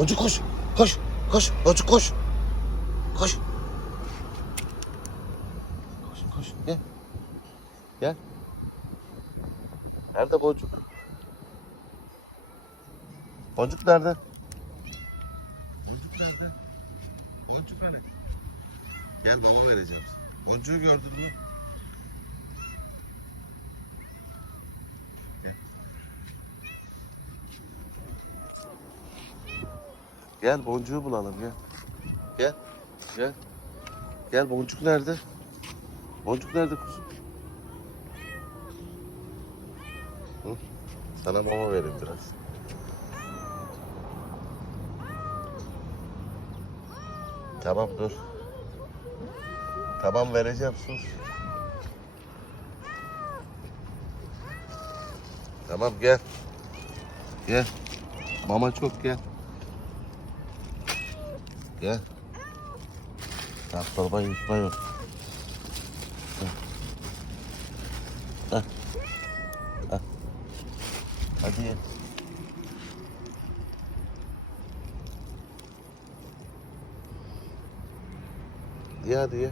Boncuk koş. Koş. Koş. Boncuk koş. Koş. Koş koş. Gel. Gel. Nerede boncuk? Boncuk nerede? Boncuk nerede? Boncuk nerede? Gel mama vereceğim. Boncuğu gördün mü? Gel boncuğu bulalım gel. Gel. Gel. Gel boncuk nerede? Boncuk nerede kuzum? Hı? Sana mama vereyim biraz. Tamam dur. Tamam vereceğim sus. Tamam gel. Gel. Mama çok gel. Gel. Tamam torbayı yutma yok. Heh. Heh. Hadi ye. Ye hadi ye.